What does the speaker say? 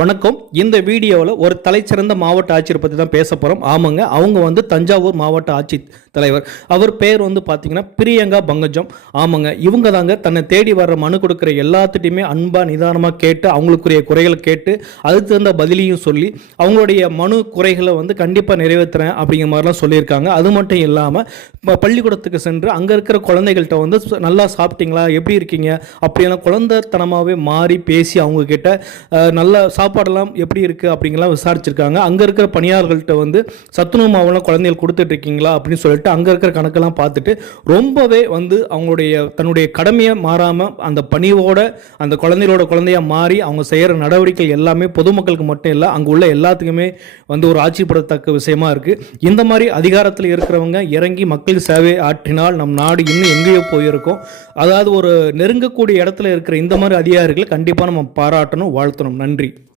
வணக்கம். இந்த வீடியோவில் ஒரு தலைச்சிறந்த மாவட்ட ஆட்சியர் பற்றி தான் பேச போகிறோம். ஆமாங்க, அவங்க வந்து தஞ்சாவூர் மாவட்ட ஆட்சி தலைவர். அவர் பேர் வந்து பார்த்தீங்கன்னா பிரியங்கா பங்கஜம். ஆமாங்க, இவங்க தாங்க தன்னை தேடி வர்ற மனு கொடுக்குற எல்லாத்துட்டையுமே அன்பாக நிதானமாக கேட்டு அவங்களுக்குரிய குறைகளை கேட்டு அதுக்கு தகுந்த பதிலையும் சொல்லி அவங்களுடைய மனு குறைகளை வந்து கண்டிப்பாக நிறைவேற்றுறேன் அப்படிங்கிற மாதிரிலாம் சொல்லியிருக்காங்க. அது மட்டும் இல்லாமல் பள்ளிக்கூடத்துக்கு சென்று அங்கே இருக்கிற குழந்தைகள்கிட்ட வந்து நல்லா சாப்பிட்டீங்களா, எப்படி இருக்கீங்க அப்படியெல்லாம் குழந்தைத்தனமாகவே மாறி பேசி அவங்கக்கிட்ட நல்ல சாப்பாடெல்லாம் எப்படி இருக்குது அப்படிங்கலாம் விசாரிச்சிருக்காங்க. அங்கே இருக்கிற பணியாளர்கள்ட்ட வந்து சத்துணவு மாவெல்லாம் குழந்தைகள் கொடுத்துட்ருக்கீங்களா அப்படின்னு சொல்லிட்டு அங்கே இருக்கிற கணக்கெல்லாம் பார்த்துட்டு ரொம்பவே வந்து அவங்களுடைய தன்னுடைய கடமையை மாறாமல் அந்த பணியோட அந்த குழந்தைகளோட குழந்தையாக மாறி அவங்க செய்கிற நடவடிக்கை எல்லாமே பொதுமக்களுக்கு மட்டும் இல்லை, அங்கே உள்ள எல்லாத்துக்குமே வந்து ஒரு ஆட்சிப்படத்தக்க விஷயமா இருக்குது. இந்த மாதிரி அதிகாரத்தில் இருக்கிறவங்க இறங்கி மக்கள் சேவை ஆற்றினால் நம் நாடு இன்னும் எங்கேயோ போயிருக்கும். அதாவது ஒரு நெருங்கக்கூடிய இடத்துல இருக்கிற இந்த மாதிரி அதிகாரிகளை கண்டிப்பாக நம்ம பாராட்டணும், வாழ்த்தணும். நன்றி.